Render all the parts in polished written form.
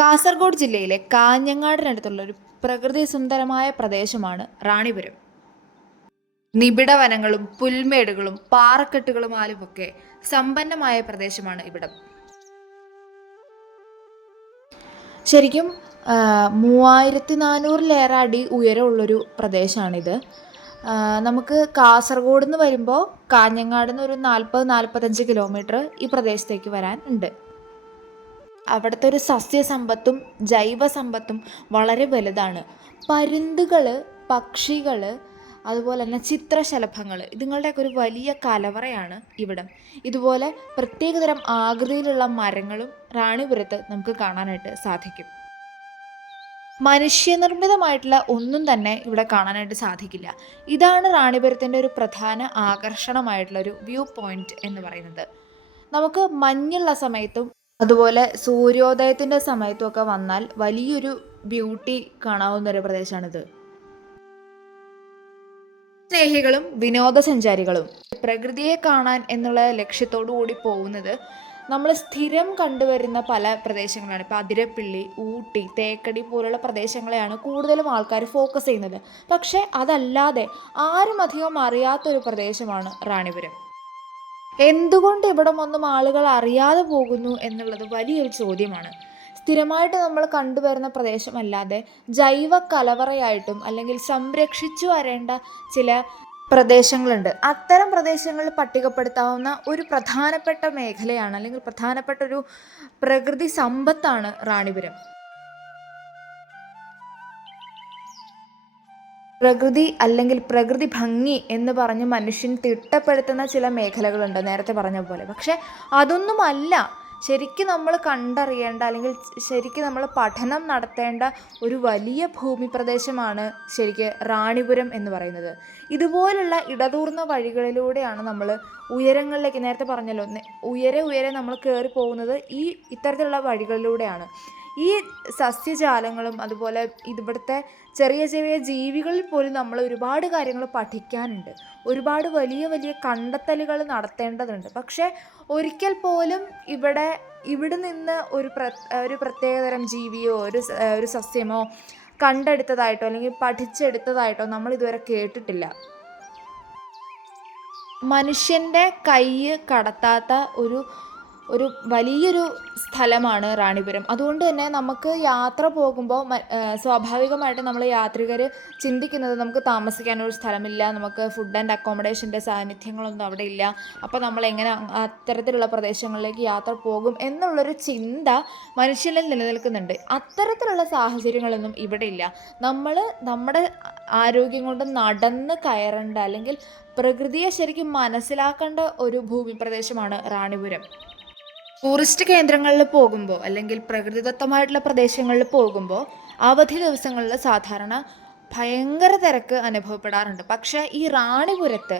കാസർഗോഡ് ജില്ലയിലെ കാഞ്ഞങ്ങാടിനടുത്തുള്ള ഒരു പ്രകൃതി സുന്ദരമായ പ്രദേശമാണ് റാണിപുരം. നിബിഡ വനങ്ങളും പുൽമേടുകളും പാറക്കെട്ടുകളുമാലുമൊക്കെ സമ്പന്നമായ പ്രദേശമാണ് ഇവിടം. ശരിക്കും 3400 അടി ഉയരമുള്ളൊരു പ്രദേശമാണിത്. നമുക്ക് കാസർഗോഡ് നിന്ന് വരുമ്പോൾ കാഞ്ഞങ്ങാട് നിന്ന് ഒരു 40-45 കിലോമീറ്റർ ഈ പ്രദേശത്തേക്ക് വരാൻ ഉണ്ട്. അവിടുത്തെ ഒരു സസ്യസമ്പത്തും ജൈവസമ്പത്തും വളരെ വലുതാണ്. പരുന്തുകൾ, പക്ഷികൾ, അതുപോലെ തന്നെ ചിത്രശലഭങ്ങൾ, ഇതുങ്ങളുടെയൊക്കെ ഒരു വലിയ കലവറയാണ് ഇവിടം. ഇതുപോലെ പ്രത്യേകതരം ആകൃതിയിലുള്ള മരങ്ങളും റാണിപുരത്ത് നമുക്ക് കാണാനായിട്ട് സാധിക്കും. മനുഷ്യനിർമ്മിതമായിട്ടുള്ള ഒന്നും തന്നെ ഇവിടെ കാണാനായിട്ട് സാധിക്കില്ല. ഇതാണ് റാണിപുരത്തിൻ്റെ ഒരു പ്രധാന ആകർഷണമായിട്ടുള്ള ഒരു വ്യൂ പോയിന്റ് എന്ന് പറയുന്നത്. നമുക്ക് മഞ്ഞുള്ള സമയത്തും അതുപോലെ സൂര്യോദയത്തിൻ്റെ സമയത്തുമൊക്കെ വന്നാൽ വലിയൊരു ബ്യൂട്ടി കാണാവുന്ന ഒരു പ്രദേശമാണിത്. സ്നേഹികളും വിനോദസഞ്ചാരികളും പ്രകൃതിയെ കാണാൻ എന്നുള്ള ലക്ഷ്യത്തോടു കൂടി പോകുന്നത് നമ്മൾ സ്ഥിരം കണ്ടുവരുന്ന പല പ്രദേശങ്ങളാണ്. ഇപ്പോൾ അതിരപ്പിള്ളി, ഊട്ടി, തേക്കടി പോലുള്ള പ്രദേശങ്ങളെയാണ് കൂടുതലും ആൾക്കാർ ഫോക്കസ് ചെയ്യുന്നത്. പക്ഷേ അതല്ലാതെ ആരും അധികം അറിയാത്തൊരു പ്രദേശമാണ് റാണിപുരം. എന്തുകൊണ്ട് ഇവിടം ഒന്നും ആളുകൾ അറിയാതെ പോകുന്നു എന്നുള്ളത് വലിയൊരു ചോദ്യമാണ്. സ്ഥിരമായിട്ട് നമ്മൾ കണ്ടുവരുന്ന പ്രദേശമല്ലാതെ ജൈവ കലവറയായിട്ടും അല്ലെങ്കിൽ സംരക്ഷിച്ചു വരേണ്ട ചില പ്രദേശങ്ങളുണ്ട്. അത്തരം പ്രദേശങ്ങളിൽ പട്ടികപ്പെടുത്താവുന്ന ഒരു പ്രധാനപ്പെട്ട മേഖലയാണ് അല്ലെങ്കിൽ പ്രധാനപ്പെട്ട ഒരു പ്രകൃതി സമ്പത്താണ് റാണിപുരം. പ്രകൃതി അല്ലെങ്കിൽ പ്രകൃതി ഭംഗി എന്ന് പറഞ്ഞ് മനുഷ്യൻ തിട്ടപ്പെടുത്തുന്ന ചില മേഖലകളുണ്ട്, നേരത്തെ പറഞ്ഞ പോലെ. പക്ഷെ അതൊന്നുമല്ല ശരിക്കും നമ്മൾ കണ്ടറിയേണ്ട അല്ലെങ്കിൽ ശരിക്കും നമ്മൾ പഠനം നടത്തേണ്ട ഒരു വലിയ ഭൂമി പ്രദേശമാണ് ശരിക്കും റാണിപുരം എന്ന് പറയുന്നത്. ഇതുപോലുള്ള ഇടതൂർന്ന വഴികളിലൂടെയാണ് നമ്മൾ ഉയരങ്ങളിലേക്ക്, നേരത്തെ പറഞ്ഞല്ലോ, ഉയരെ നമ്മൾ കയറി പോകുന്നത് ഇത്തരത്തിലുള്ള വഴികളിലൂടെയാണ്. ഈ സസ്യജാലങ്ങളും അതുപോലെ ഇവിടുത്തെ ചെറിയ ചെറിയ ജീവികളിൽ പോലും നമ്മൾ ഒരുപാട് കാര്യങ്ങൾ പഠിക്കാനുണ്ട്. ഒരുപാട് വലിയ വലിയ കണ്ടെത്തലുകൾ നടത്തേണ്ടതുണ്ട്. പക്ഷേ ഒരിക്കൽ പോലും ഇവിടെ നിന്ന് ഒരു പ്രത്യേകതരം ജീവിയോ ഒരു സസ്യമോ കണ്ടെടുത്തതായിട്ടോ അല്ലെങ്കിൽ പഠിച്ചെടുത്തതായിട്ടോ നമ്മൾ ഇതുവരെ കേട്ടിട്ടില്ല. മനുഷ്യൻ്റെ കൈ കടത്താത്ത ഒരു വലിയൊരു സ്ഥലമാണ് റാണിപുരം. അതുകൊണ്ട് തന്നെ നമുക്ക് യാത്ര പോകുമ്പോൾ സ്വാഭാവികമായിട്ട് നമ്മൾ യാത്രികർ ചിന്തിക്കുന്നത് നമുക്ക് താമസിക്കാനൊരു സ്ഥലമില്ല, നമുക്ക് ഫുഡ് ആൻഡ് അക്കോമഡേഷൻ്റെ സാന്നിധ്യങ്ങളൊന്നും അവിടെ ഇല്ല, അപ്പോൾ നമ്മൾ എങ്ങനെ അത്തരത്തിലുള്ള പ്രദേശങ്ങളിലേക്ക് യാത്ര പോകും എന്നുള്ളൊരു ചിന്ത മനുഷ്യനിൽ നിലനിൽക്കുന്നുണ്ട്. അത്തരത്തിലുള്ള സാഹചര്യങ്ങളൊന്നും ഇവിടെ ഇല്ല. നമ്മൾ നമ്മുടെ ആരോഗ്യം കൊണ്ട് നടന്ന് കയറേണ്ട അല്ലെങ്കിൽ പ്രകൃതിയെ ശരിക്കും മനസ്സിലാക്കേണ്ട ഒരു ഭൂമി പ്രദേശമാണ് റാണിപുരം. ടൂറിസ്റ്റ് കേന്ദ്രങ്ങളിൽ പോകുമ്പോൾ അല്ലെങ്കിൽ പ്രകൃതിദത്തമായിട്ടുള്ള പ്രദേശങ്ങളിൽ പോകുമ്പോൾ അവധി ദിവസങ്ങളിൽ സാധാരണ ഭയങ്കര തിരക്ക് അനുഭവപ്പെടാറുണ്ട്. പക്ഷേ ഈ റാണിപുരത്ത്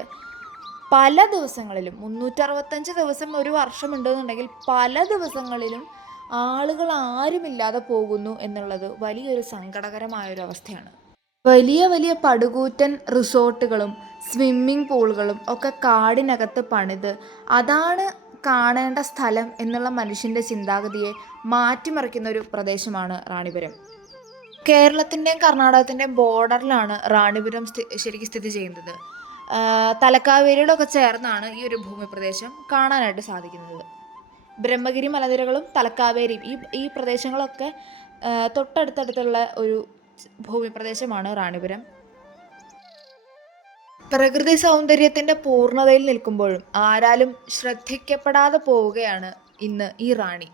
പല ദിവസങ്ങളിലും 365 ദിവസം ഒരു വർഷമുണ്ടെന്നുണ്ടെങ്കിൽ പല ദിവസങ്ങളിലും ആളുകൾ ആരുമില്ലാതെ പോകുന്നു എന്നുള്ളത് വലിയൊരു സങ്കടകരമായൊരു അവസ്ഥയാണ്. വലിയ വലിയ പടുകൂറ്റൻ റിസോർട്ടുകളും സ്വിമ്മിംഗ് പൂളുകളും ഒക്കെ കാടിനകത്ത് പണിത് അതാണ് കാണേണ്ട സ്ഥലം എന്നുള്ള മനുഷ്യൻ്റെ ചിന്താഗതിയെ മാറ്റിമറിക്കുന്ന ഒരു പ്രദേശമാണ് റാണിപുരം. കേരളത്തിൻ്റെയും കർണാടകത്തിൻ്റെയും ബോർഡറിലാണ് റാണിപുരം ശരിക്കും സ്ഥിതി ചെയ്യുന്നത്. തലക്കാവേരിയോടൊക്കെ ചേർന്നാണ് ഈ ഒരു ഭൂമി പ്രദേശം കാണാനായിട്ട് സാധിക്കുന്നത്. ബ്രഹ്മഗിരി മലനിരകളും തലക്കാവേരിയും ഈ പ്രദേശങ്ങളൊക്കെ തൊട്ടടുത്തടുത്തുള്ള ഒരു ഭൂമി പ്രദേശമാണ് റാണിപുരം. പ്രകൃതി സൗന്ദര്യത്തിൻ്റെ പൂർണ്ണതയിൽ നിൽക്കുമ്പോഴും ആരാലും ശ്രദ്ധിക്കപ്പെടാതെ പോവുകയാണ് ഇന്ന് ഈ റാണി.